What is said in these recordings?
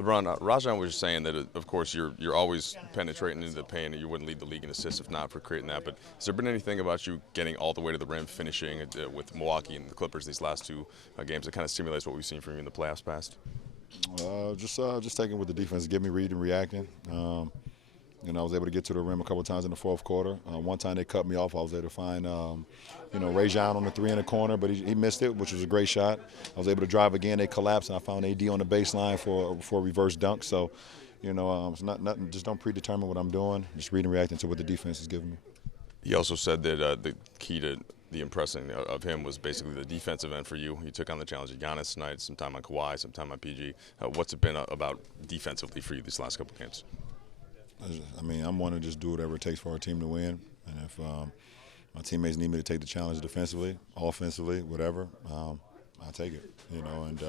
LeBron, Rajon was just saying that, of course, you're always penetrating into the paint, and you wouldn't lead the league in assists if not for creating that. But has there been anything about you getting all the way to the rim, finishing with Milwaukee and the Clippers these last two games that kind of stimulates what we've seen from you in the playoffs past? Just taking what the defense give me, reading, reacting. I was able to get to the rim a couple of times in the fourth quarter. One time they cut me off. I was able to find, Rajon on the three in the corner, but he missed it, which was a great shot. I was able to drive again. They collapsed, and I found AD on the baseline for a reverse dunk. So, it's not nothing. Just don't predetermine what I'm doing. Just reading, reacting to what the defense is giving me. He also said that the key to the impressing of him was basically the defensive end for you. You took on the challenge of Giannis tonight, some time on Kawhi, some time on PG. What's it been about defensively for you these last couple games? I'm one to just do whatever it takes for our team to win. And if my teammates need me to take the challenge defensively, offensively, whatever, I'll take it. And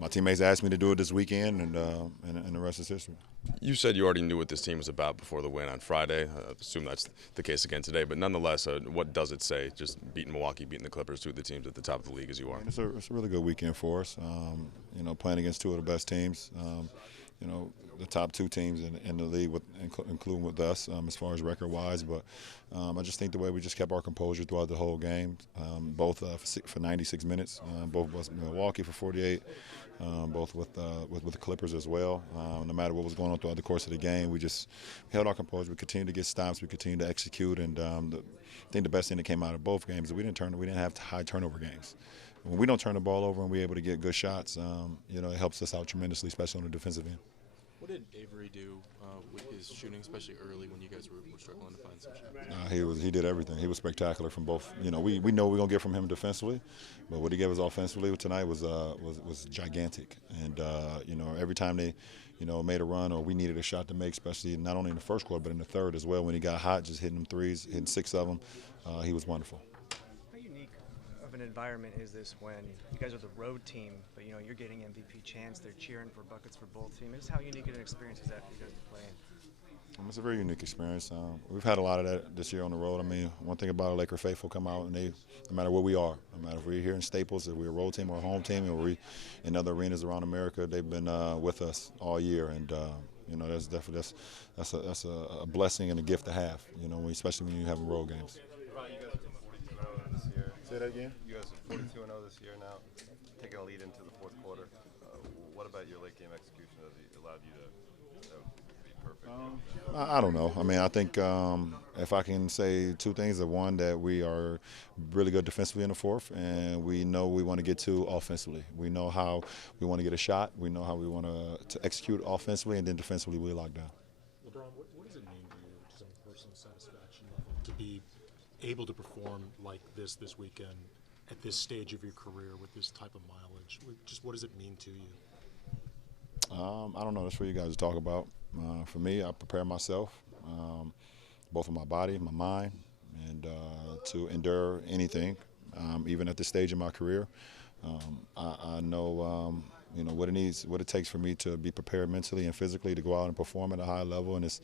my teammates asked me to do it this weekend, and the rest is history. You said you already knew what this team was about before the win on Friday. I assume that's the case again today. But nonetheless, what does it say, just beating Milwaukee, beating the Clippers, two of the teams at the top of the league as you are? It's a really good weekend for us. Playing against two of the best teams. The top two teams in the league, including with us, as far as record-wise. But I just think the way we just kept our composure throughout the whole game, both for 96 minutes, both was Milwaukee for 48, both with the Clippers as well. No matter what was going on throughout the course of the game, we just held our composure. We continued to get stops. We continued to execute. And I think the best thing that came out of both games is we didn't have high turnover games. When we don't turn the ball over and we're able to get good shots, it helps us out tremendously, especially on the defensive end. What did Avery do with his shooting, especially early when you guys were struggling to find some shots? He did everything. He was spectacular from both. We know we're gonna get from him defensively, but what he gave us offensively tonight was gigantic. And every time they made a run or we needed a shot to make, especially not only in the first quarter but in the third as well, when he got hot, just hitting them threes, hitting 6 of them, he was wonderful. How unique of an environment is this when you guys are the road team, but you're getting MVP chants, they're cheering for buckets for both teams? Just how unique an experience is that for you guys to play in? It's a very unique experience. We've had a lot of that this year on the road. One thing about a Laker faithful come out and no matter where we are, no matter if we're here in Staples, if we're a road team or a home team, or we in other arenas around America, they've been with us all year, and that's definitely that's a blessing and a gift to have. Especially when you have road games. Say that again? You guys are 42-0 this year now, taking a lead into the fourth quarter. What about your late game execution that allowed you to be perfect? I don't know. I think if I can say two things, one, that we are really good defensively in the fourth, and we know we want to get to offensively. We know how we want to get a shot. We know how we want to execute offensively, and then defensively we lock down. LeBron, what does it mean to you, just on a personal satisfaction level, to be able to perform like this weekend at this stage of your career with this type of mileage? Just what does it mean to you? I don't know. That's for you guys to talk about. For me, I prepare myself, both in my body, my mind, and to endure anything, even at this stage in my career. I know, what it takes for me to be prepared mentally and physically to go out and perform at a high level, and it's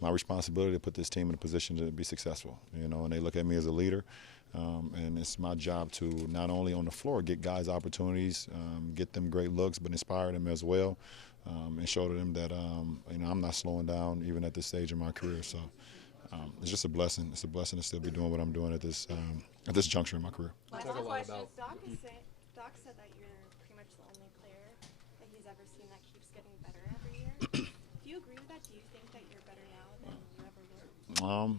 my responsibility to put this team in a position to be successful. And they look at me as a leader. And it's my job to not only on the floor get guys opportunities, get them great looks, but inspire them as well, and show them that I'm not slowing down even at this stage in my career. So it's just a blessing. It's a blessing to still be doing what I'm doing at this juncture in my career. Doc said that you're pretty much the only player that he's ever seen that keeps getting better every year. Do you agree with that? Do you think that you're better now than you ever were?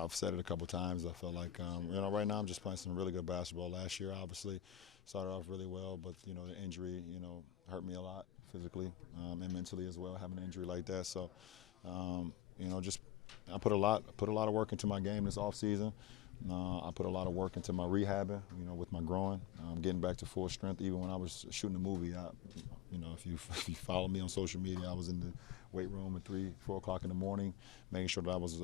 I've said it a couple times. I feel like, right now I'm just playing some really good basketball. Last year, obviously, started off really well, but, the injury, hurt me a lot physically and mentally as well, having an injury like that. So, I put a lot of work into my game this offseason. I put a lot of work into my rehabbing, with my growing, getting back to full strength. Even when I was shooting the movie, if you follow me on social media, I was in the weight room at 3, 4 o'clock in the morning, making sure that I was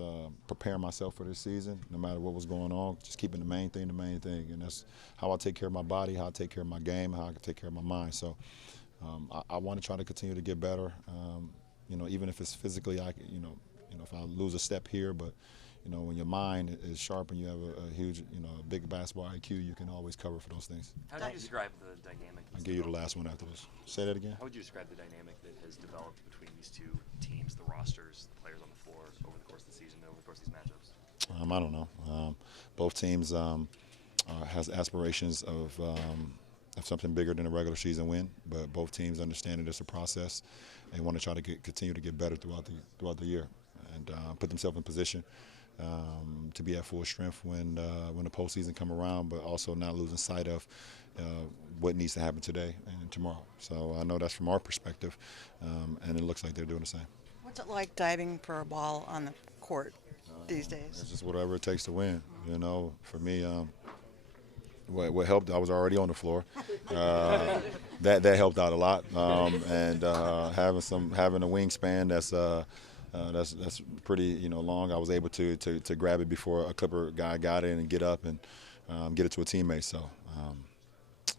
preparing myself for this season, no matter what was going on, just keeping the main thing. And that's how I take care of my body, how I take care of my game, how I can take care of my mind. So I want to try to continue to get better, even if it's physically, if I lose a step here, but when your mind is sharp and you have a huge, a big basketball IQ, you can always cover for those things. How would you describe the dynamic? I'll give you the last one after this. Say that again. How would you describe the dynamic that has developed between these two teams, the rosters, the players on the floor, over the course of the season, over the course of these matchups? I don't know. Both teams has aspirations of something bigger than a regular season win, but both teams understand that it's a process and want to try to continue to get better throughout the year and put themselves in position to be at full strength when the postseason come around, but also not losing sight of what needs to happen today and tomorrow. So I know that's from our perspective, and it looks like they're doing the same. What's it like diving for a ball on the court these days? It's just whatever it takes to win. For me, what helped, I was already on the floor. That helped out a lot, and having a wingspan that's pretty long. I was able to grab it before a Clipper guy got it and get up and get it to a teammate. So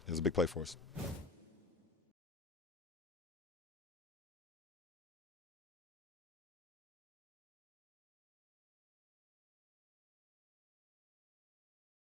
it was a big play for us.